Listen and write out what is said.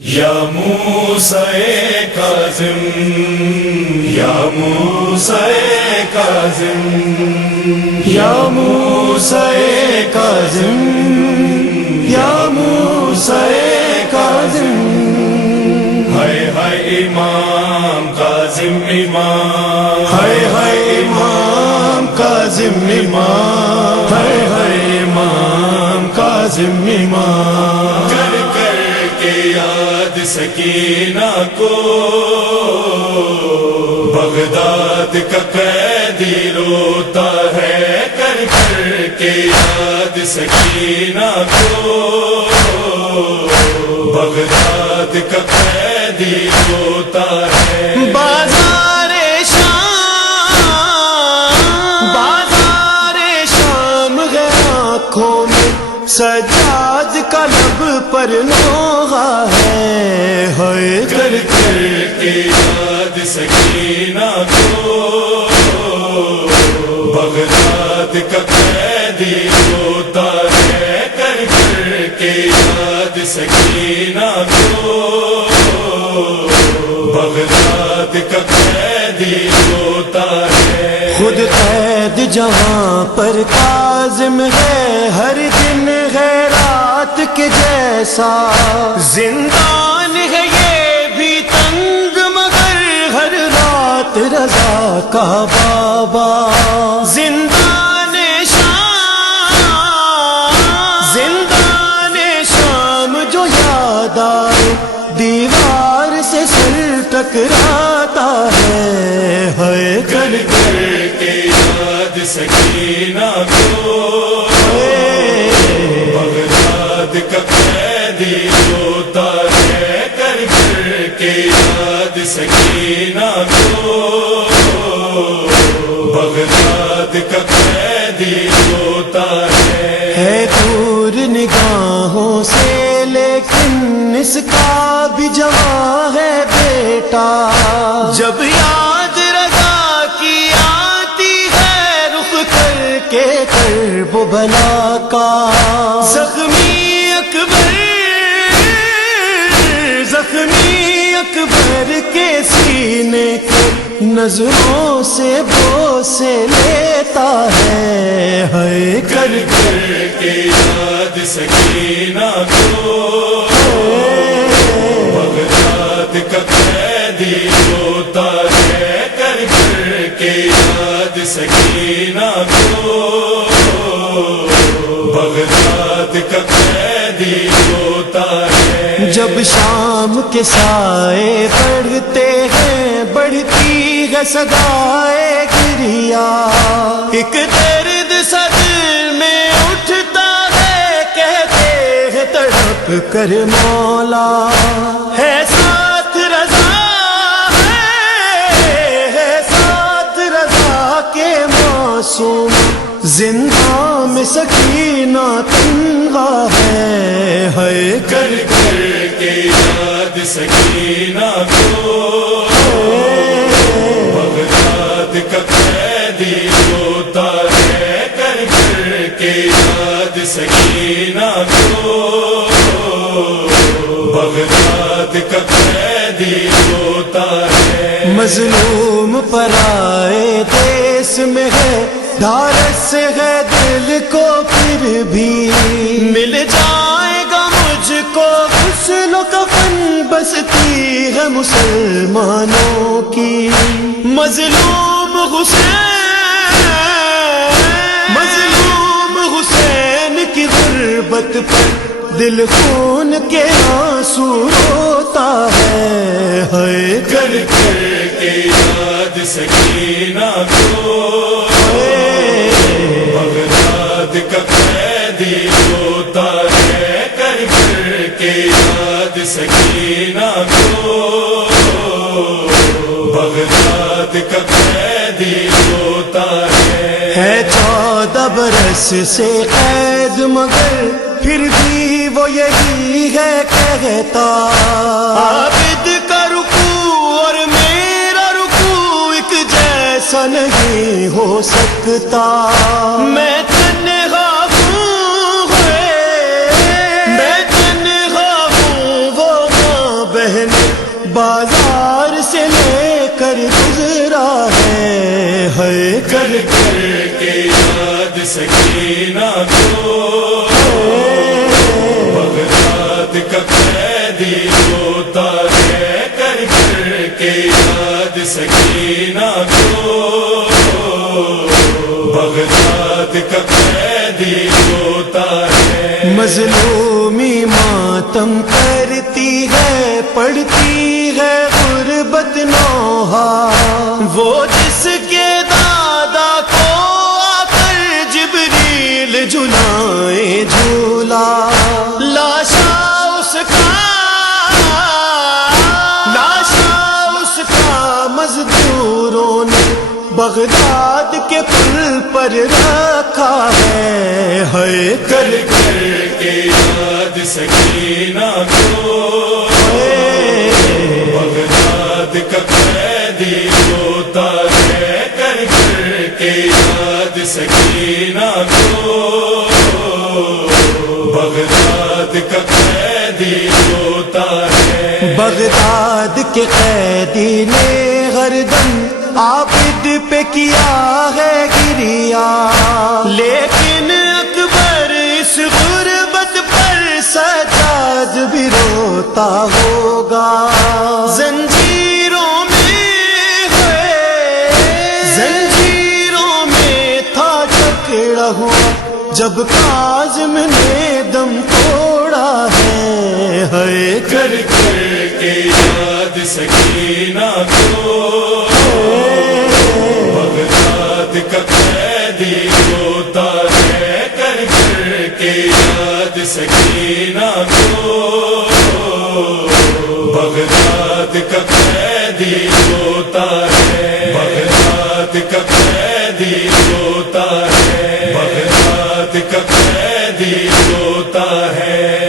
یا موسیٰ کاظم، یا موسیٰ کاظم، یا موسیٰ کاظم، یا موسیٰ کاظم، ہائے ہائے امام کاظم امام، ہائے ہائے امام کاظم امام، ہائے ہائے امام کاظم امام، کر کر کے یاد سکینہ کو بغداد کا قیدی روتا ہے، کر کر کے یاد سکینہ کو بغداد کا قیدی روتا ہے۔ بازار شام ہے آنکھوں میں سجاد کا لب پر نوحہ ہے، ہائے کر کر کے یاد سکینہ کو بغداد کا قیدی روتا ہے، کر کر کے یاد سکینہ کو بغداد کا قیدی روتا ہے۔ خود قید جہاں پر کاظم ہے، ہر دن ہے رات کے جیسا، زندان ہے یہ بھی تنگ مگر ہر رات رضا کا بابا، زندان شام جو یاد آئے دیوار سے سر ٹکراتا ہے، ہائے کر کر کے یاد سکینہ کو بغداد کا قیدی روتا ہے، کر کر کے یاد سکینہ کو بغداد کا قیدی روتا ہے۔ دور نگاہوں سے لیکن اس کا بھی جواب ہے بیٹا، جب یاد رضا کی آتی ہے رخ کر کے کرب و بلا کا، زخمی اکبر کے سینے کے نظروں سے بوسے لیتا ہے، ہائے کر کر کے یاد سکینہ کو بغداد کا قیدی روتا ہے، کر کر کے یاد سکینہ کو بغداد کا قیدی روتا ہے۔ جب شام کے سائے بڑھتے ہیں بڑھتی ہے صدائے گریا، ایک درد صدر میں اٹھتا ہے، کہتے ہیں تڑپ کر مولا ہے ساتھ رضا، ہے ساتھ رضا کے معصوم، زندہ میں سکینہ تنہا ہے، ہائے کر کر کے یاد سکینہ کو بغداد کا قیدی روتا ہے، کر کر کے یاد سکینہ کو بغداد کا قیدی روتا ہے۔ مظلوم پرائے دیس میں ہے، دھارس ہے دل کو پھر بھی، مل جائے گا مجھ کو حسن و کفن، بستی ہے مسلمانوں کی، مظلوم حسین کی غربت پر دل خون کے آنسو روتا ہے، ہائے کر کر کے یاد سکینہ کو بغداد کا قیدی روتا ہے، کر کر کے یاد سکینہ کو بغداد کا قیدی روتا ہے 14 برس سے قید مگر پھر بھی وہ یہی ہے کہتا، عابد کا رکوع اور میرا رکوع ایک جیسا نہیں ہو سکتا، میں تنہا ہوں، میں تنہا ہوں، وہ کا قیدی ہوتا ہے کر کر کے یاد سکینہ کو، بغداد کا قیدی ہوتا ہے۔ مظلومی ماتم کرتی ہے، پڑتی ہے غربت نوحہ، وہ جس کے دادا کو آ کر جبریل جھلائے جھولا، لاشا اس کا مزدوروں نے بغداد کے پل پر رکھا ہے، ہے کر کر کے یاد سکینہ کو، بغداد کا قیدی ہوتا ہے کر کر کے یاد سکینہ کو، بغداد کا قیدی ہوتا ہے۔ بغداد کے قیدی نے گردن عابد پہ کیا ہے گریا، لیکن اکبر اس غربت پر سجاد بھی روتا ہوگا، زنجیروں میں تھا جکڑا ہوا جب کاظم نے دم توڑا ہے، کر کر کے یاد سکینہ کو، بغداد کا قیدی ہوتا ہے کر کر کے یاد سکینہ کو، بغداد کا قیدی ہوتا ہے، بغداد کا قیدی ہوتا ہے، بغداد کا قیدی ہوتا ہے۔